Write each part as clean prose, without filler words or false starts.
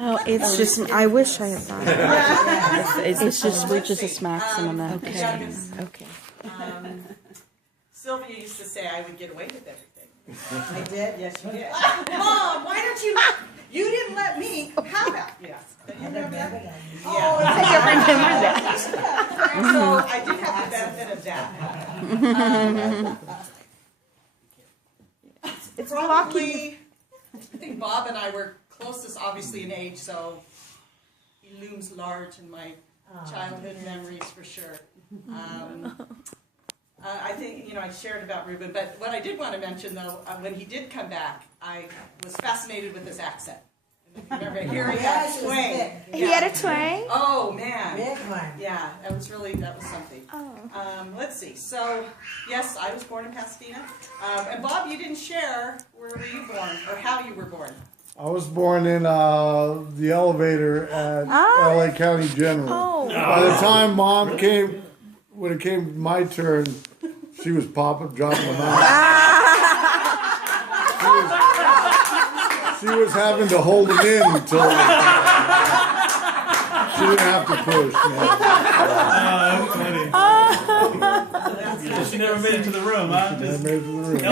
Oh, it's just, I wish I had thought of it. It's just, we're just a maximum. Okay. Okay. Sylvia used to say I would get away with everything. I did? Yes, you did. Mom, why don't you? You didn't let me have that. Yes. You remember that? Oh, I don't remember that. So I did have the benefit of that. It's Probably, I think Bob and I were closest, obviously, in age, so he looms large in my childhood memories for sure. I think, I shared about Reuben, but what I did want to mention, though, when he did come back, I was fascinated with his accent. Remember hearing that twang? He had a twang? Oh, man. Big one. Yeah, that was something. Oh. Let's see. So, yes, I was born in Pasadena. And Bob, you didn't share where were you born or how you were born. I was born in the elevator at LA County General. Oh. By the time Mom came, when it came my turn, she was dropping them out. She was having to hold them in until she didn't have to push. So she never made it to the room, huh? Never made it to the room.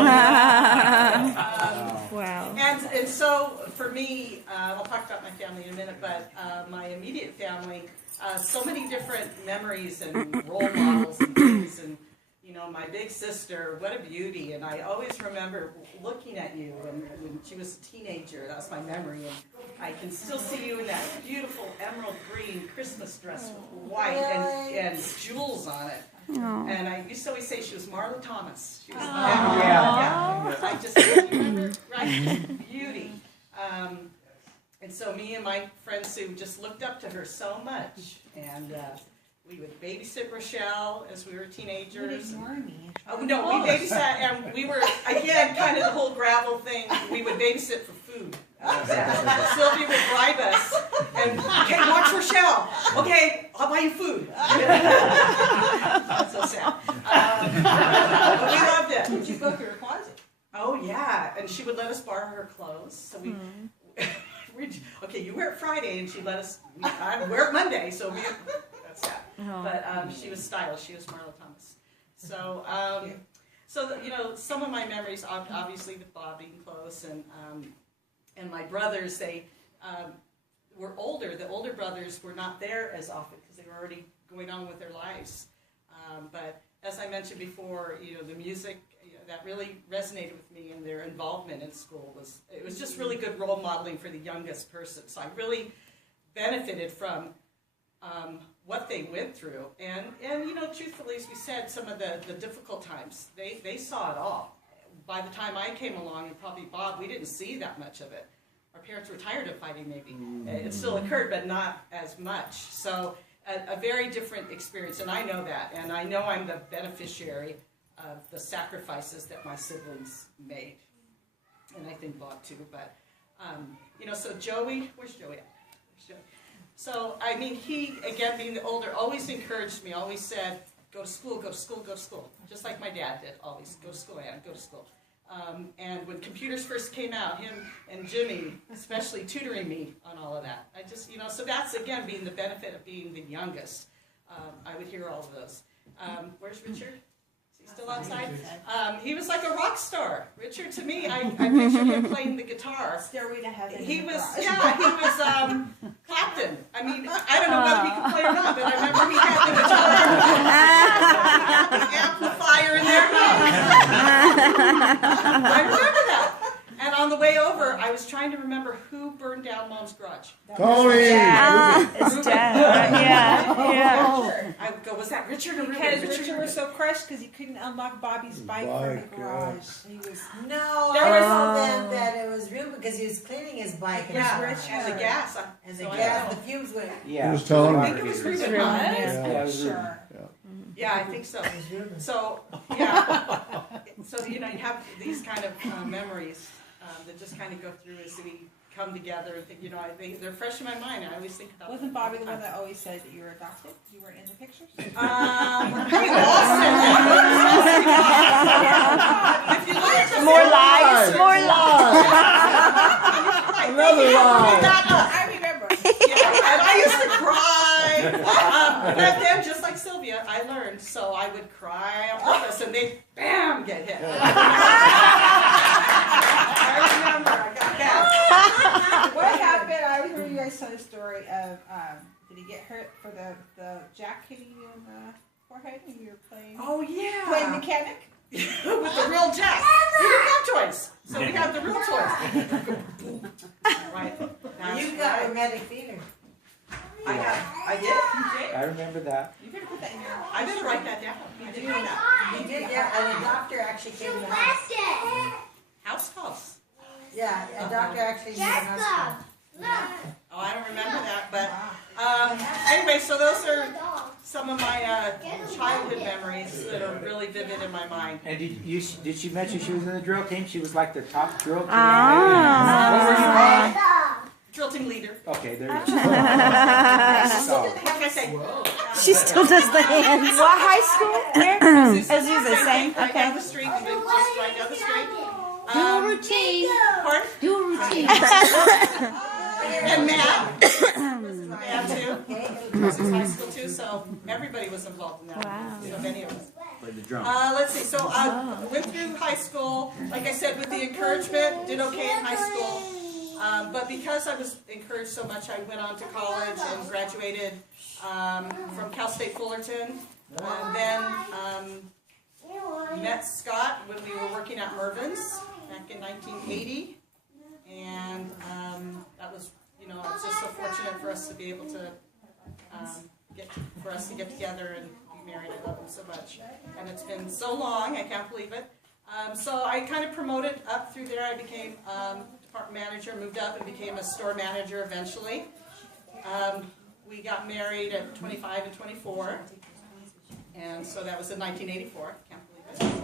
Wow. And so, for me, I'll talk about my family in a minute, but my immediate family, so many different memories and role models and things, and my big sister, what a beauty, and I always remember looking at you when she was a teenager. That was my memory, and I can still see you in that beautiful emerald green Christmas dress with white and jewels on it. And I used to always say she was Marla Thomas. She was I just remember, right? Beauty. And so me and my friend Sue just looked up to her so much, and we would babysit Rochelle as we were teenagers. You ignore me. Oh, no, we babysat, and we were, again, kind of the whole gravel thing. We would babysit for food. Sylvia would bribe us, and, okay, watch Rochelle. Okay, I'll buy you food. That's so sad. But we loved it. Did you go through her closet? Oh, yeah, and she would let us borrow her clothes. So okay, you wear it Friday, and she let us, I wear it Monday, so that's that. But she was stylish. She was Marla Thomas. So, some of my memories, obviously, with Bob being close, and my brothers, they were older. The older brothers were not there as often because they were already going on with their lives. But as I mentioned before, the music that really resonated with me, and their involvement in school was just really good role modeling for the youngest person. So I really benefited from what they went through, and truthfully, as we said, some of the difficult times, they saw it all. By the time I came along, and probably Bob, we didn't see that much of it. Our parents were tired of fighting, maybe. It still occurred, but not as much. So a very different experience, and I know that, and I know I'm the beneficiary of the sacrifices that my siblings made, and I think Bob too. But so Joey, where's Joey at? So, I mean, he, again, being the older, always encouraged me, always said, go to school, go to school, go to school. Just like my dad did, always, go to school, Ann, go to school. And when computers first came out, him and Jimmy, especially tutoring me on all of that. I just, so that's, again, being the benefit of being the youngest. I would hear all of those. Where's Richard? Still outside? He was like a rock star. Richard, to me, I picture him playing the guitar. Stairway to Heaven. He was Clapton. I mean, I don't know whether he could play or not, but I remember he had the guitar. He had the amplifier in there. I remember that. And on the way over, I was trying to remember who burned down Mom's garage. Tony! It's Dad. Yeah. I would go, was that Richard or Ruben? Because Richard was so crushed because he couldn't unlock Bobby's bike from the garage. He was No, There I was- told them that it was Ruben because he was cleaning his bike. And Yeah, Richard. and the gas. And the So I gas, know. the fumes went. It was Tony. I think it was Ruben. Ruben, huh? yeah. Yeah, it was Ruben. sure. Yeah, I think so. It was Ruben. So, yeah. So, you have these kind of memories that just kind of go through as we come together and think, they're fresh in my mind. I always think about Wasn't them all Bobby the one time. that always said that you were adopted? You weren't in the pictures? We all said that. If you look at the More lies. Another lie. I remember. always tell the story of did he get hurt for the jack hitting you in the forehead when you were playing yeah. mechanic? With the real jack. We didn't have toys, so we have the real toys. Right. That's You got right. rheumatic fever. I did. I remember that. You better put that in your. I better write that down. I didn't know that. He did, yeah, and a doctor actually came to the house. House calls. Yeah, a doctor actually came to the hospital. Oh, I don't remember that, but anyway, so those are some of my childhood memories that are really vivid in my mind. And did she mention she was in the drill team? She was like the top drill team. Ah. What were you called? Drill team leader. Okay, there you go. So, What can I say? She still does the hands. What high school? Where? As you the same. Right down Okay. the street. We live just right down the street. Do a routine. Pardon? Do a routine. And Matt. Matt too. This is high school too, so everybody was involved in that. Wow. So many of us. play the drum. Let's see. So I went through high school. Like I said, with the encouragement, did okay in high school. But because I was encouraged so much, I went on to college and graduated from Cal State Fullerton. And then met Scott when we were working at Mervyn's back in 1980. And that was, you know, I was just so fortunate for us to be able to get together and be married. I love him so much. And it's been so long, I can't believe it. So I kind of promoted up through there. I became department manager, moved up and became a store manager eventually. We got married at 25 and 24. And so that was in 1984. Can't believe it.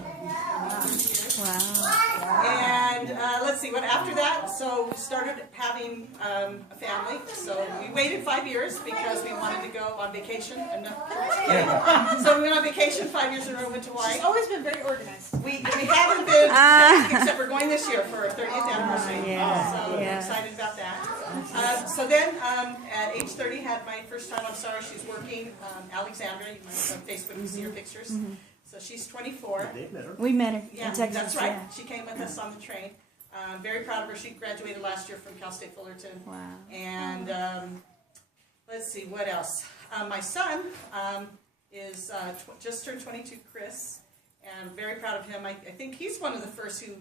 Wow. And let's see, what after that, so we started having a family. So we waited 5 years because we wanted to go on vacation. And so we went on vacation 5 years in a row, went to Hawaii. She's always been very organized. We haven't been back, except we're going this year for our 30th anniversary. Yeah, So yeah. excited about that. So then at age 30, had my first child. I'm sorry, she's working. Alexandra, you might see on Facebook, you see her pictures. So she's 24. We met her Yeah, in Texas. that's right. Yeah. She came with us on the train. Very proud of her. She graduated last year from Cal State Fullerton. Wow. And let's see, what else? My son is just turned 22, Chris, and I'm very proud of him. I think he's one of the first who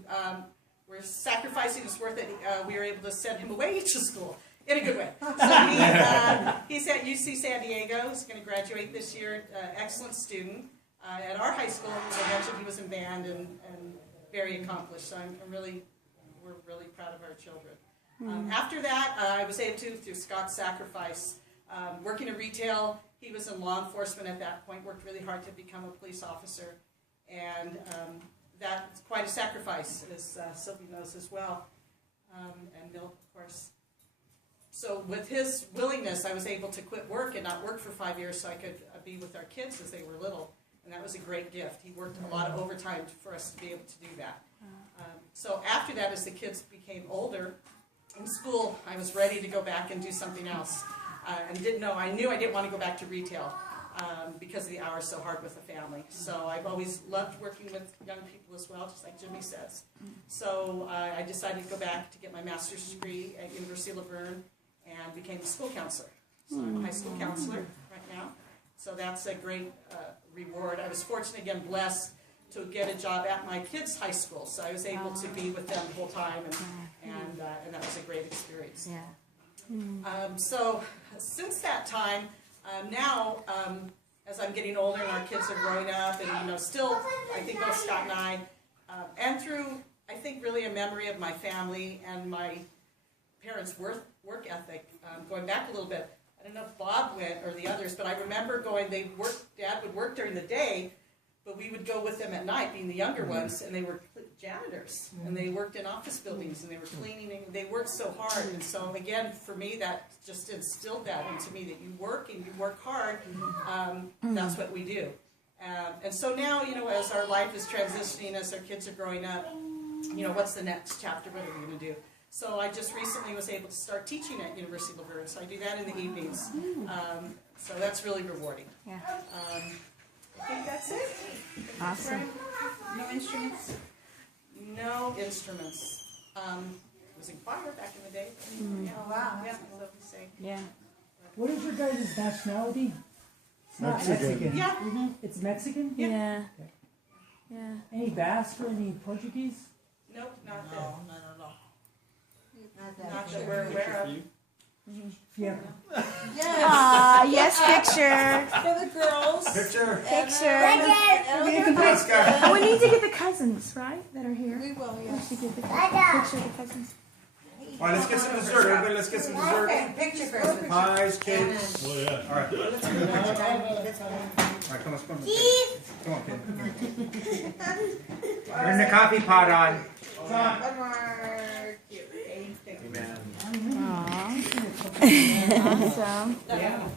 were sacrificing his worth that we were able to send him away to school in a good way. So he's at UC San Diego. He's going to graduate this year. Excellent student. At our high school, as I mentioned, he was in band and very accomplished. So we're really proud of our children. After that, I was able to, through Scott's sacrifice, working in retail. He was in law enforcement at that point, worked really hard to become a police officer. And that's quite a sacrifice, as Sylvie knows as well. And Bill, of course. So with his willingness, I was able to quit work and not work for 5 years so I could be with our kids as they were little. And that was a great gift. He worked a lot of overtime for us to be able to do that. So after that, as the kids became older, in school, I was ready to go back and do something else. And I knew I didn't want to go back to retail because the hours so hard with the family. So I've always loved working with young people as well, just like Jimmy says. So I decided to go back to get my master's degree at University of Laverne and became a school counselor. So I'm a high school counselor right now. So that's a great reward. I was fortunate, again, blessed to get a job at my kids' high school. So I was able to be with them the whole time, and that was a great experience. Yeah. So since that time, now as I'm getting older and our kids are growing up, and still, I think both Scott and I, and through, I think, really a memory of my family and my parents' work ethic, going back a little bit. I don't know if Bob went or the others, but I remember going, Dad would work during the day, but we would go with them at night, being the younger ones, and they were janitors, and they worked in office buildings, and they were cleaning, and they worked so hard. And so, again, for me, that just instilled that into me, that you work and you work hard, that's what we do. And so now, as our life is transitioning, as our kids are growing up, what's the next chapter, what are we going to do? So I just recently was able to start teaching at University of Laverne, so I do that in the evenings. So that's really rewarding. Yeah. I think that's it. Awesome. No instruments. No instruments. was in choir back in the day. Yeah. Oh, wow. Yeah, so we sang. Yeah. What is your guys' nationality? It's not Mexican. Mexican. Yeah. It's Mexican? Yeah. Yeah. Any Basque or any Portuguese? Nope, not that. No, not at all. Not that we're aware of. Yeah. Yes, Aw, yes, picture. for the girls. Picture. Picture. Let's go. Oh, we need to get the cousins, right? That are here. We will, We yes. should get the picture of the cousins. All right, let's get some dessert. Everybody, let's get some dessert. Okay, picture first. Pies, cakes. Well, yeah. All right. All right, come on, come on. Come on, kid. Turn the coffee pot on. One more. Cute. Amen. Aww. Awesome. Yeah.